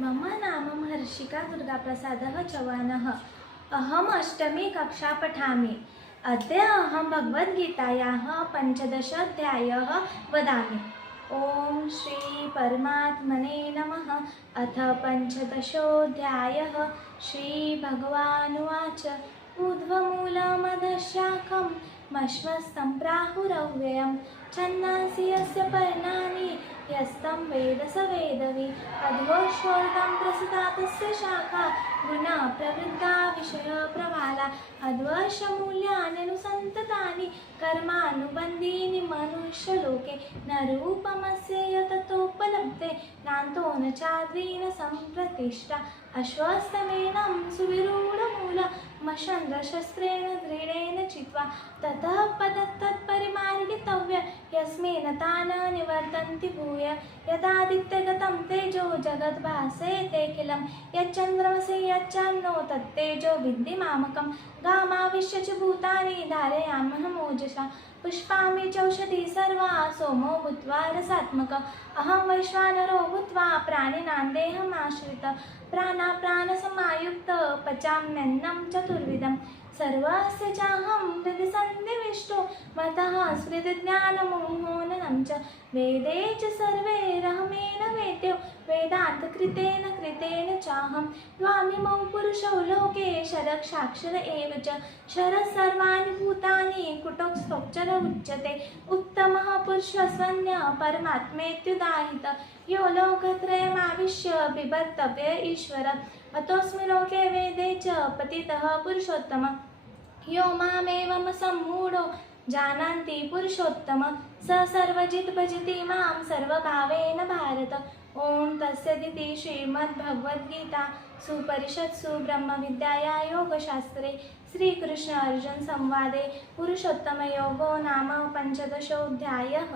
मम नाम महर्षिका दुर्गाप्रसादः चव्हाणः। अहम् अष्टमी कक्षा पठामि। अद्य अहं भगवद्गीतायाः 15 अध्यायः वदामि। ॐ श्री परमात्मने नमः। अथ 15 श्रीभगवानुवाच ऊर्ध्वमूलमधःशाखं मश्वस्तं प्राहुरव्ययं छन्दांसि यस्य पर्णानि यस्तं वेद स वेदवित् अध्वोषोर्ध्वं प्रसृता तस्य शाखा गुणा प्रवृद्धा विषयप्रवाला अध्वशमूल्यान्यनुसन्ततानि कर्मानुबन्धीनि मनुष्यलोके न रूपमस्य यततोपलब्धे नान्तो न चाद्रि न सम्प्रतिष्ठा अश्वत्थमेनं सुविरूढमूलमशस्त्रशस्त्रेण दृढेन चित्वा ततः पदत्तत्परिमार्गितव्य यस्मिन् तान् निवर्तन्ति भूय यदादित्यगतं तेजो जगद्भासेतेऽखिलं यच्चन्द्रमसि यच्चान्नो तत्तेजो विद्धि मामकं गामाविश्य च भूतानि धारयाम्यहमोजसा पुष्पामि चौषधी सर्वा सोमो भूत्वा रसात्मकः अहं वैश्वानरो भूत्वा प्राणिनां देहमाश्रितः प्राणसमायुक्तः पचाम्यन्नं चतुर्विधं सर्वस्य चाहं हृदि सन्निविष्टो मतः स्मृतिज्ञानमोहनं च वेदे च सर्वैरहमेन वेद्यो वेदान्तकृतेन चाहं द्वामिमौ पुरुषौ लोके क्षरक्षाक्षर एव च क्षरः सर्वाणि भूतानि कुटोक्षर उच्यते उत्तमः पुरुषस्वन्यः परमात्मेत्युदाहृतः यो लोकत्रयमाविश्य बिभर्तव्य ईश्वर अतोऽस्मि लोके वेदे च पतितः पुरुषोत्तमः यो मामेवं सम्मूढो जानान्ति पुरुषोत्तमः स सर्वजित् भजति मां सर्वभावेन भारत। ॐ तत्सदिति श्रीमद्भगवद्गीता सुपरिषत्सु ब्रह्मविद्याया योगशास्त्रे श्रीकृष्ण अर्जुन संवादे पुरुषोत्तमयोगो नाम 15 अध्यायः।